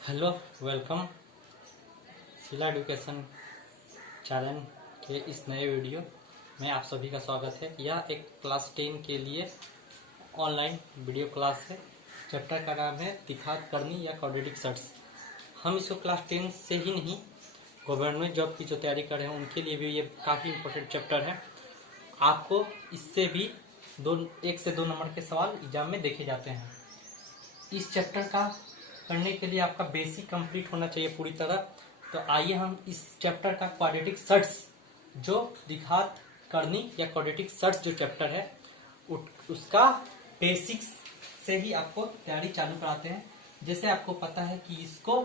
Hello, welcome शिला education channel के इस नए वीडियो में आप सभी का स्वागत है। यह एक क्लास 10 के लिए ऑनलाइन वीडियो क्लास है। चैप्टर का नाम है द्विघात करनी या क्वाड्रेटिक सेट्स। हम इसको क्लास 10 से ही नहीं, गवर्नमेंट जॉब की जो तैयारी कर रहे हैं उनके लिए भी ये काफ़ी इम्पोर्टेंट चैप्टर है। आपको इससे भी 1 से 2 नंबर के सवाल एग्जाम में देखे जाते हैं। इस चैप्टर का करने के लिए आपका बेसिक कंप्लीट होना चाहिए पूरी तरह। तो आइए हम इस चैप्टर का क्वाड्रेटिक सेट्स, जो द्विघात करनी या क्वाड्रेटिक सेट्स जो चैप्टर है उसका बेसिक्स से ही आपको तैयारी चालू कराते हैं। जैसे आपको पता है कि इसको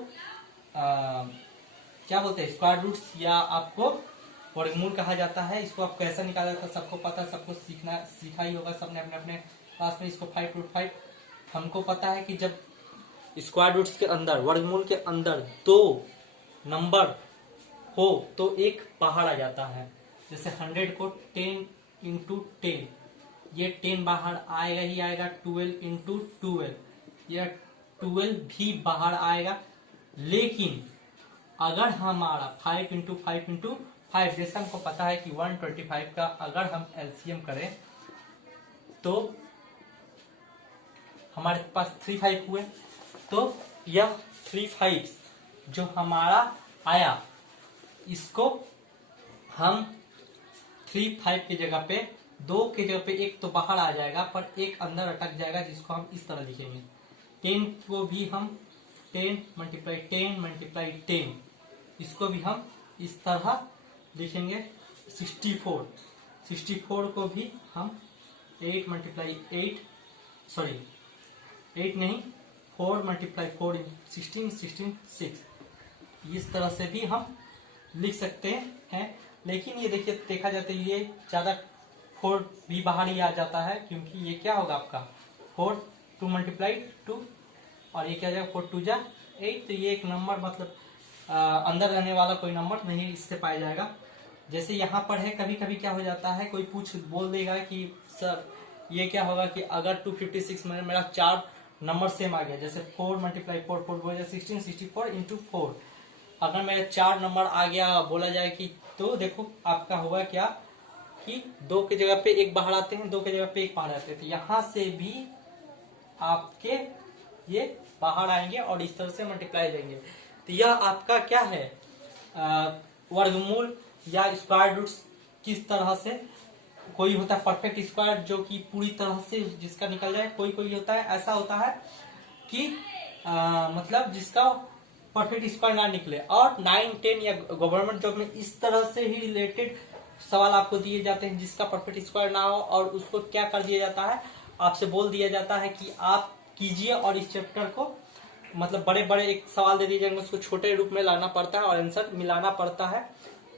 क्या बोलते हैं, स्क्वायर रूट्स या आपको वर्गमूल कहा जाता है। इसको आप कैसा निकाला जाता है सबको पता है, सबको सीखा ही होगा सबने अपने अपने क्लास में। इसको 5√5 हमको पता है कि जब स्क्वायर रूट्स के अंदर, वर्गमूल के अंदर 2 नंबर हो तो एक बाहर आ जाता है। जैसे 100 को 10 × 10, ये 10 बाहर आएगा ही आएगा। 12 × 12, यह 12 भी बाहर आएगा। लेकिन अगर हमारा 5 × 5 × 5, जैसे हमको पता है कि 125 का अगर हम एलसीएम करें तो हमारे पास 3 5 हुए। तो यह 3 5 जो हमारा आया, इसको हम 3 5 की जगह पे 2 की जगह पे एक तो बाहर आ जाएगा पर एक अंदर अटक जाएगा, जिसको हम इस तरह लिखेंगे। 10 को भी हम 10 × 10 × 10, इसको भी हम इस तरह लिखेंगे। 64 को भी हम 8 × 8, सॉरी 8 नहीं, 4 × 4 16 16 6, इस तरह से भी हम लिख सकते हैं। लेकिन ये देखिए, देखा जाता है ये ज्यादा 4 भी बाहर ही आ जाता है, क्योंकि ये क्या होगा आपका 4 2 × 2 और ये क्या जाएगा 4 2 जा 8। तो ये एक नंबर मतलब अंदर रहने वाला कोई नंबर नहीं इससे पाया जाएगा। जैसे यहाँ पर है, कभी कभी क्या हो जाता है, कोई पूछ बोल देगा कि सर ये क्या होगा कि अगर 256 में मेरा 4 नंबर सेम आ गया, जैसे 4 × 4 4 बोला 16 64 × 4, अगर मेरा 4 नंबर आ गया बोला जाए कि, तो देखो आपका होगा क्या कि 2 की जगह पे एक बाहर आते हैं, 2 की जगह पे एक बाहर आते हैं। तो यहाँ से भी आपके ये बाहर आएंगे और इस तरह से मल्टीप्लाई जाएंगे। तो यह आपका क्या है, वर्गमूल या स्क्वायर रूट्स किस तरह से। कोई होता है परफेक्ट स्क्वायर जो कि पूरी तरह से जिसका निकल जाए, कोई कोई होता है ऐसा होता है कि मतलब जिसका परफेक्ट स्क्वायर ना निकले। और 9 10 या गवर्नमेंट जॉब में इस तरह से ही रिलेटेड सवाल आपको दिए जाते हैं जिसका परफेक्ट स्क्वायर ना हो, और उसको क्या कर दिया जाता है, आपसे बोल दिया जाता है कि आप कीजिए, और इस चैप्टर को मतलब बड़े बड़े एक सवाल दे दिए जाएंगे, उसको छोटे रूप में लाना पड़ता है और आंसर मिलाना पड़ता है।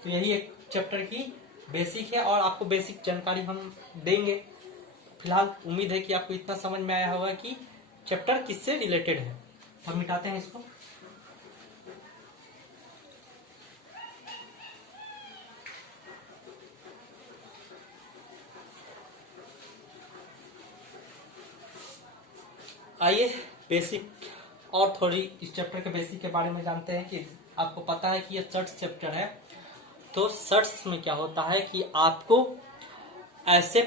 तो यही एक चैप्टर की बेसिक है और आपको बेसिक जानकारी हम देंगे। फिलहाल उम्मीद है कि आपको इतना समझ में आया होगा कि चैप्टर किससे रिलेटेड है। हम मिटाते हैं इसको। आइए बेसिक और थोड़ी इस चैप्टर के बेसिक के बारे में जानते हैं। कि आपको पता है कि ये सर्ट्स चैप्टर है। तो सर्ट्स में क्या होता है कि आपको ऐसे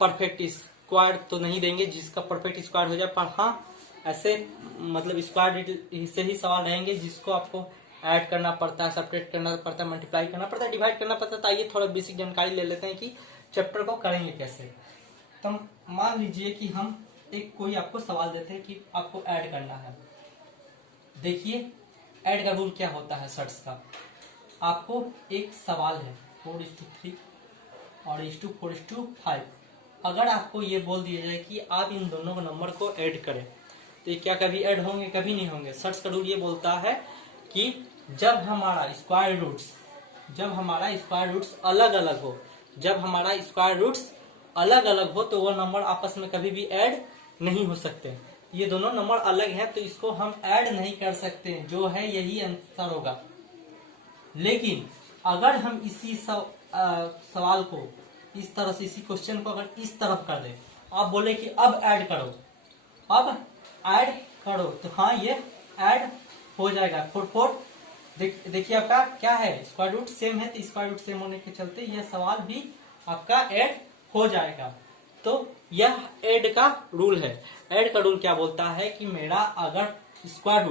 परफेक्ट स्क्वायर तो नहीं देंगे जिसका परफेक्ट स्क्वायर हो जाए, पर हाँ ऐसे मतलब स्क्वायर से ही सवाल रहेंगे जिसको आपको ऐड करना पड़ता है, सेपरेट करना पड़ता है, मल्टीप्लाई करना पड़ता है, डिवाइड करना पड़ता है। तो आइए थोड़ा बेसिक जानकारी ले लेते हैं कि चैप्टर को करेंगे कैसे। तो मान लीजिए कि हम एक कोई आपको सवाल देते हैं कि आपको ऐड करना है। देखिए ऐड का रूल क्या होता है सर्ट्स का। आपको एक सवाल है 4:3 और 4:5। अगर आपको ये बोल दिया जाए कि आप इन दोनों नंबर को ऐड करें, तो ये क्या कभी ऐड होंगे? कभी नहीं होंगे। सर्ट्स का रूल ये बोलता है कि जब हमारा स्क्वायर रूट्स अलग अलग हो, जब हमारा स्क्वायर रूट्स अलग अलग हो तो वो नंबर आपस में कभी भी ऐड नहीं हो सकते। ये दोनों नंबर अलग हैं तो इसको हम ऐड नहीं कर सकते, जो है यही आंसर होगा। लेकिन अगर हम इसी सवाल को इस तरह से, इसी क्वेश्चन को अगर इस तरफ कर दें, आप बोले कि अब ऐड करो, तो हाँ ये ऐड हो जाएगा। 4 देखिए आपका क्या है, स्क्वायर रूट सेम है, तो स्क्वायर रूट सेम होने के चलते यह सवाल भी आपका ऐड हो जाएगा। तो यह ऐड का रूल है। ऐड का रूल क्या बोलता है कि मेरा अगर स्क्वायर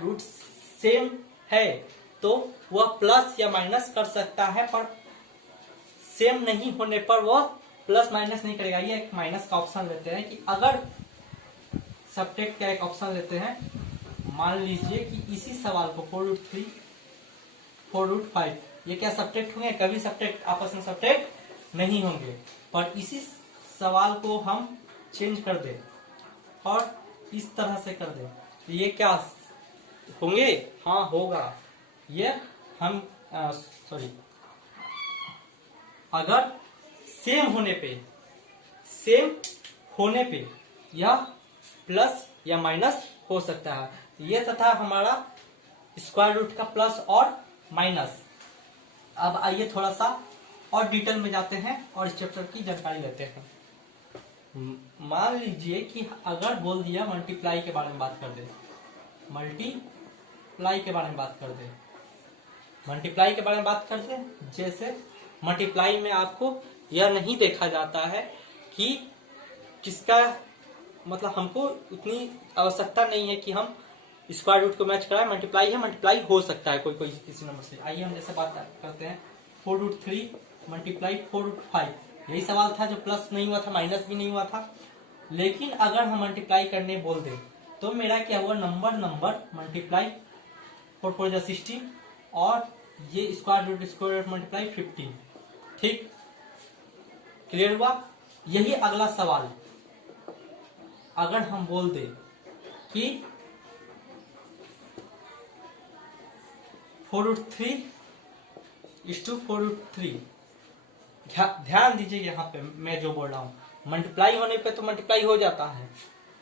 रूट सेम है तो वह प्लस या माइनस कर सकता है, पर सेम नहीं होने पर वह प्लस माइनस नहीं करेगा। ये एक माइनस का ऑप्शन लेते हैं कि अगर सब्ट्रैक्ट का एक ऑप्शन लेते हैं, मान लीजिए कि इसी सवाल को 4√3 4√5 ये क्या सब्ट्रैक्ट होंगे? कभी सब्ट्रैक्ट आपस में सब्ट्रैक्ट नहीं होंगे। पर इसी सवाल को हम चेंज कर दें और इस तरह से कर दें तो ये क्या होंगे? हाँ होगा। ये हम अगर सेम होने पे यह प्लस या माइनस हो सकता है। ये तथा हमारा स्क्वायर रूट का प्लस और माइनस। अब आइए थोड़ा सा और डिटेल में जाते हैं और इस चैप्टर की जानकारी लेते हैं। मान लीजिए कि अगर बोल दिया मल्टीप्लाई के बारे में बात कर दे, मल्टीप्लाई के बारे में बात करते हैं। जैसे मल्टीप्लाई में आपको यह नहीं देखा जाता है कि किसका मतलब, हमको उतनी आवश्यकता नहीं है कि हम स्क्वायर रूट को मैच कराएं। मल्टीप्लाई हो सकता है कोई किसी नंबर से। आइए हम जैसे बात करते हैं 4√3 मल्टीप्लाई 4√5। यही सवाल था जो प्लस नहीं हुआ था, माइनस भी नहीं हुआ था। लेकिन अगर हम मल्टीप्लाई करने बोल दें तो मेरा क्या हुआ, नंबर मल्टीप्लाई 4 4 16 और ये स्क्वायर रूट मल्टीप्लाई 15। ठीक, क्लियर हुआ? यही अगला सवाल अगर हम बोल दें कि 4√3 4√3, ध्यान दीजिए यहाँ पे मैं जो बोल रहा हूँ, मल्टीप्लाई होने पे तो मल्टीप्लाई हो जाता है।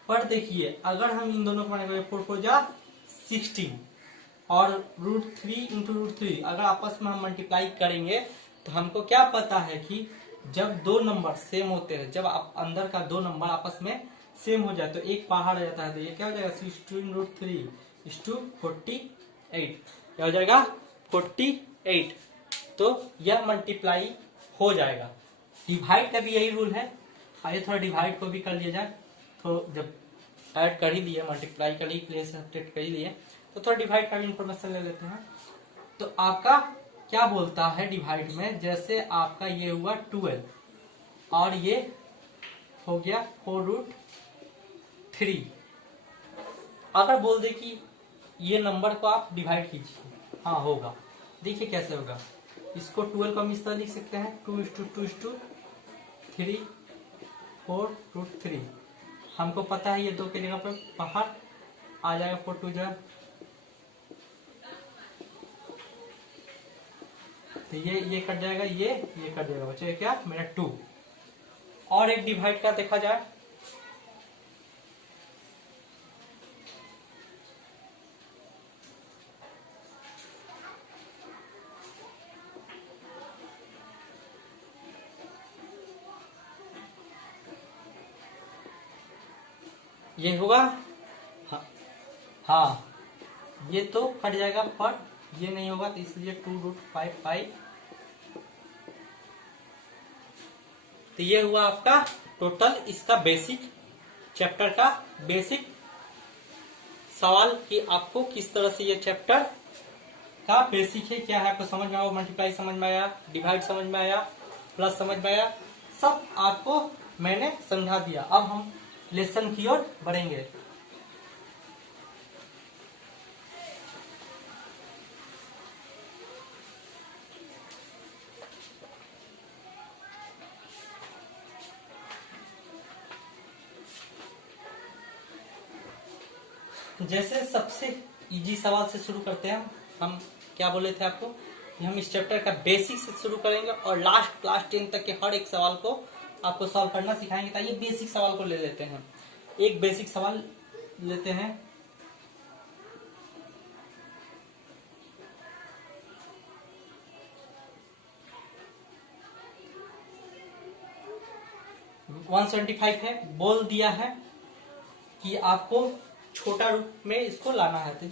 पर देखिए अगर हम इन दोनों को मानेंगे 4 4 16 और √3 × √3 अगर आपस में हम मल्टीप्लाई करेंगे तो हमको क्या पता है कि जब दो नंबर सेम होते हैं, जब आप अंदर का दो नंबर आपस में सेम हो जाए तो एक बाहर आ जाता है। तो ये क्या हो जाएगा, 16 √3 48, क्या हो जाएगा 48। तो यह मल्टीप्लाई हो जाएगा। डिवाइड का भी यही रूल है। आइए थोड़ा डिवाइड को भी कर लिया जाए। तो जब ऐड कर ही लिए, मल्टीप्लाई कर ही लिए, सब्ट्रैक्ट कर ही लिए, तो थोड़ा डिवाइड का भी इंफॉर्मेशन ले लेते हैं। तो आपका क्या बोलता है डिवाइड में, जैसे आपका ये हुआ 12 और ये हो गया 4√3। अगर बोल दे कि ये नंबर को आप डिवाइड कीजिए, हाँ होगा। देखिए कैसे होगा। इसको 12 को हम इस तरह लिख सकते हैं 2:2:3 4√3। हमको पता है ये 2 के जगह पर बाहर आ जाएगा 4 2 जा, तो ये कट जाएगा, ये कट जाएगा, बचेगा क्या मेरा 2। और एक डिवाइड का देखा जाए, ये होगा हाँ ये तो कट जाएगा, पर ये नहीं होगा तो इसलिए 2√5। तो ये हुआ आपका टोटल इसका बेसिक चैप्टर का बेसिक सवाल कि आपको किस तरह से ये चैप्टर का बेसिक है, क्या है आपको समझ में आया। मल्टीप्लाई समझ में आया, डिवाइड समझ में आया, प्लस समझ में आया, सब आपको मैंने समझा दिया। अब हम लेसन की ओर बढ़ेंगे। जैसे सबसे इजी सवाल से शुरू करते हैं। हम क्या बोले थे आपको कि हम इस चैप्टर का बेसिक से शुरू करेंगे और लास्ट क्लास 10 तक के हर एक सवाल को आपको सॉल्व करना सिखाएंगे। तो ये बेसिक सवाल को ले लेते हैं। एक बेसिक सवाल लेते हैं। $175 है, बोल दिया है कि आपको छोटा रूप में इसको लाना है। तो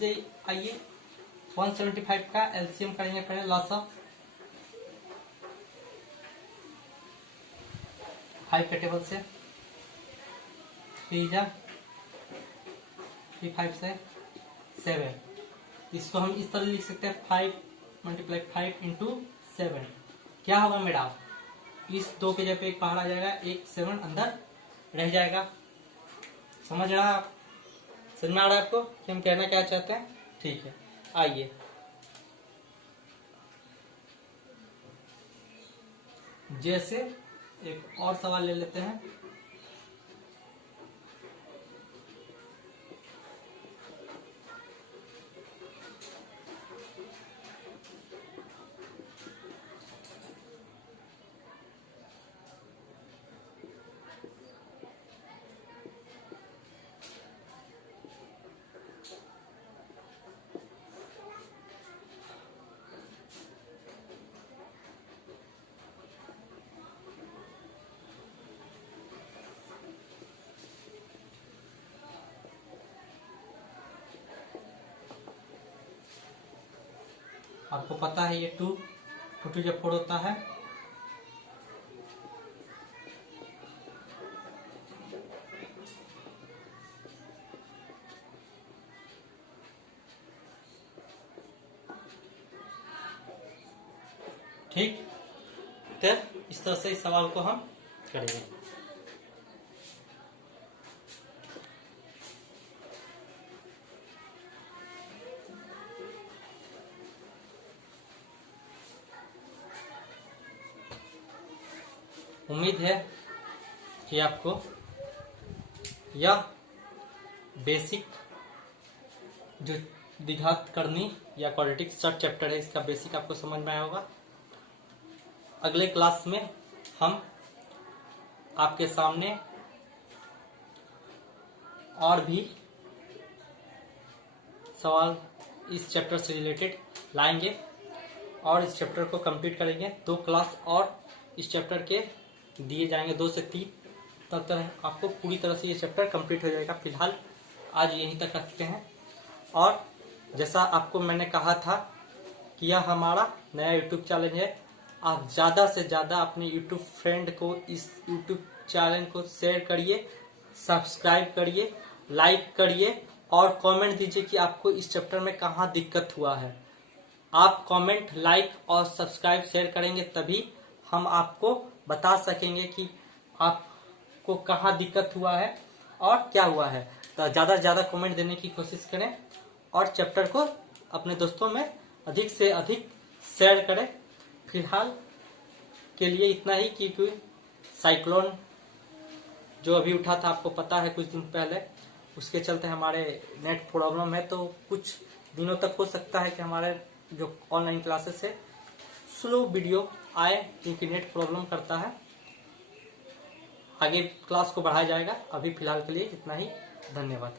आइए 175 का एलसीएम करेंगे पहले। लॉसा 5 के टेबल से 3 5 से 7। इसको हम इस तरह लिख सकते हैं 5 × 5 × 7। क्या होगा मेरा, इस 2 के जगह पे एक बाहर आ जाएगा, एक 7 अंदर रह जाएगा। समझ में आ रहा है आपको कि हम कहना क्या चाहते हैं? ठीक है, आइए जैसे एक और सवाल ले लेते हैं। आपको पता है ये 2 2 जब 4 होता है, ठीक। तो इस तरह से इस सवाल को हम करेंगे। उम्मीद है कि आपको यह बेसिक जो द्विघात करनी या क्वाड्रेटिक शॉर्ट चैप्टर है, इसका बेसिक आपको समझ में आया होगा। अगले क्लास में हम आपके सामने और भी सवाल इस चैप्टर से रिलेटेड लाएंगे और इस चैप्टर को कंप्लीट करेंगे। 2 क्लास और इस चैप्टर के दिए जाएंगे, 2 से 3, तब तक आपको पूरी तरह से ये चैप्टर कंप्लीट हो जाएगा। फिलहाल आज यहीं तक रखते हैं। और जैसा आपको मैंने कहा था कि यह हमारा नया यूट्यूब चैनल है, आप ज़्यादा से ज़्यादा अपने यूट्यूब फ्रेंड को इस यूट्यूब चैनल को शेयर करिए, सब्सक्राइब करिए, लाइक करिए और कमेंट दीजिए कि आपको इस चैप्टर में कहाँ दिक्कत हुआ है। आप कमेंट, लाइक और सब्सक्राइब शेयर करेंगे तभी हम आपको बता सकेंगे कि आपको कहाँ दिक्कत हुआ है और क्या हुआ है। तो ज़्यादा से ज़्यादा कमेंट देने की कोशिश करें और चैप्टर को अपने दोस्तों में अधिक से अधिक शेयर करें। फिलहाल के लिए इतना ही, क्योंकि साइक्लोन जो अभी उठा था आपको पता है कुछ दिन पहले, उसके चलते हमारे नेट प्रॉब्लम है। तो कुछ दिनों तक हो सकता है कि हमारे जो ऑनलाइन क्लासेस है स्लो वीडियो आए, क्योंकि नेट प्रॉब्लम करता है। आगे क्लास को बढ़ाया जाएगा। अभी फिलहाल के लिए इतना ही, धन्यवाद।